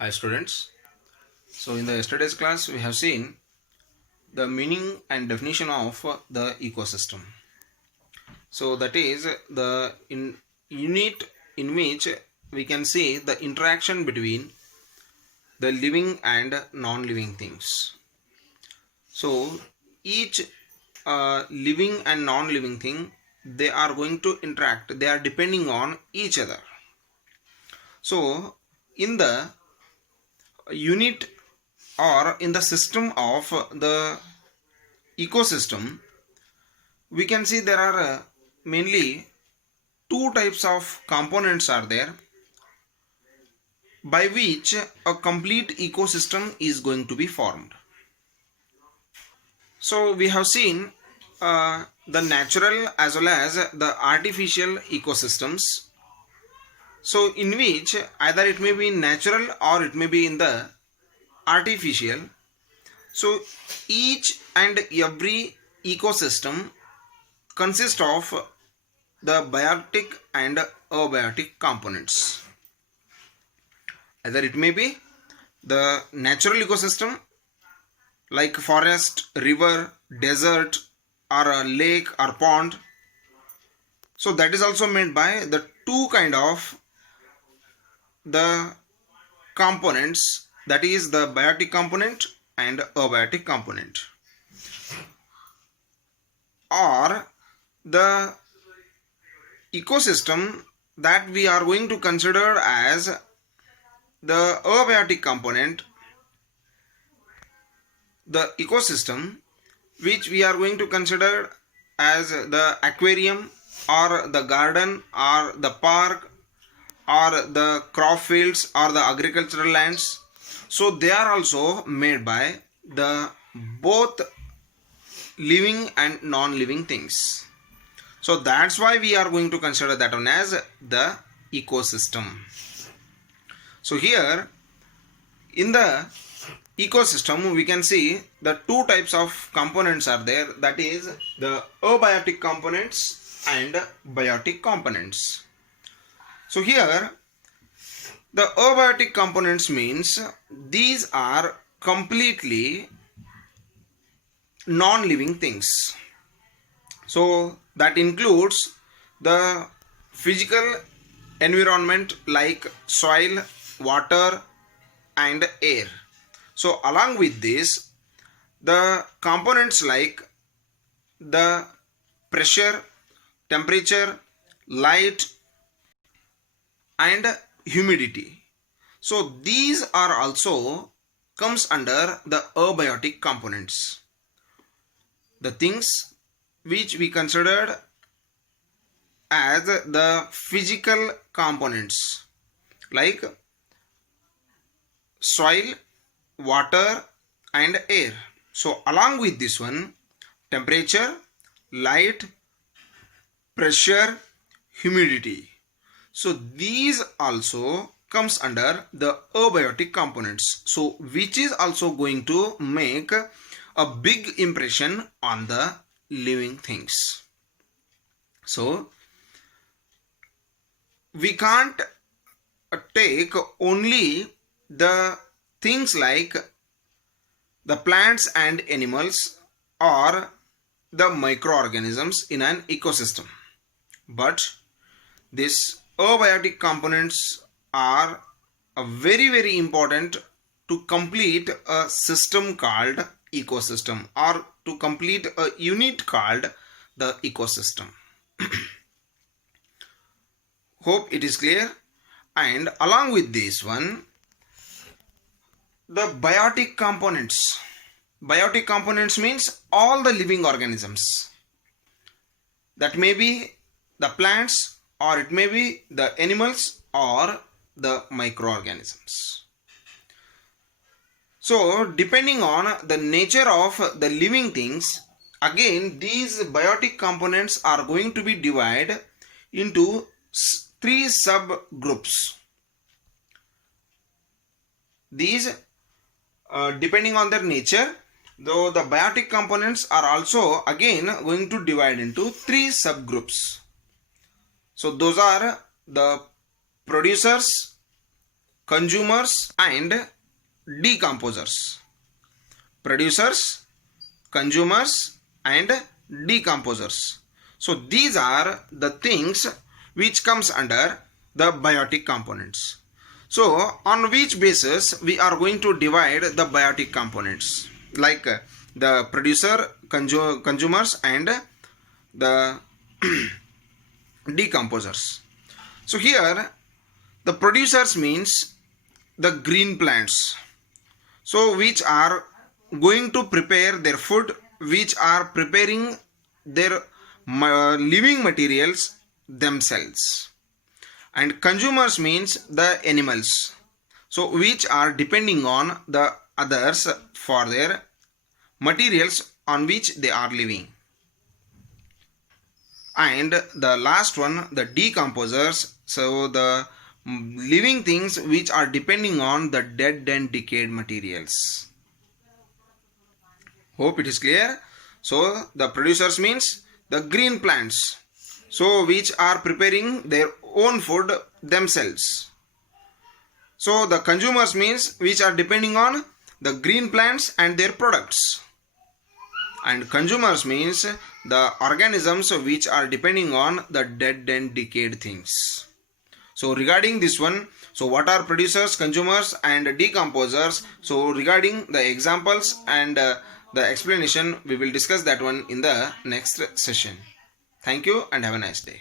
Hi students. So in the yesterday's class we have seen the meaning and definition of the ecosystem. So that is the unit in which we can see the interaction between the living and non-living things. So each living and non-living thing, they are going to interact, they are depending on each other. So in the unit or in the system of the ecosystem, we can see there are mainly two types of components are there by which a complete ecosystem is going to be formed. So we have seen the natural as well as the artificial ecosystems. So in which either it may be natural or it may be in the artificial. So each and every ecosystem consists of the biotic and abiotic components. Either it may be the natural ecosystem like forest, river, desert, or a lake or pond. So that is also made by the two kind of the components, that is the biotic component and abiotic component, or the ecosystem that we are going to consider as the abiotic component, the ecosystem which we are going to consider as the aquarium or the garden or the park or the crop fields or the agricultural lands. So they are also made by the both living and non-living things. So that's why we are going to consider that one as the ecosystem. So here in the ecosystem we can see the two types of components are there, that is the abiotic components and biotic components. So here the abiotic components means these are completely non-living things. So that includes the physical environment like soil, water and air. So along with this, the components like the pressure, temperature, light and humidity. So these are also comes under the abiotic components. The things which we considered as the physical components like soil, water and air. So along with this one, temperature, light, pressure, humidity. So these also comes under the abiotic components. So which is also going to make a big impression on the living things. So we can't take only the things like the plants and animals or the microorganisms in an ecosystem, but these abiotic components are very important to complete a system called ecosystem, or to complete a unit called the ecosystem. Hope it is clear. And along with this one, the biotic components. Biotic components means all the living organisms. That may be the plants or it may be the animals or the microorganisms. So depending on the nature of the living things, again these biotic components are going to be divided into three subgroups. These depending on their nature, though the biotic components are also again going to divide into three subgroups. So those are the producers, consumers and decomposers. Producers, consumers and decomposers. So these are the things which comes under the biotic components. So on which basis we are going to divide the biotic components, like the producer, consumers and the decomposers. So here the producers means the green plants, so which are going to prepare their food, which are preparing their living materials themselves. And consumers means the animals, so which are depending on the others for their materials on which they are living. And the last one, the decomposers, so the living things which are depending on the dead and decayed materials. Hope it is clear. So the producers means the green plants, so which are preparing their own food themselves. So the consumers means which are depending on the green plants and their products. And consumers means the organisms which are depending on the dead and decayed things. So regarding this one, so what are producers, consumers and decomposers? So regarding the examples and the explanation, we will discuss that one in the next session. Thank you and have a nice day.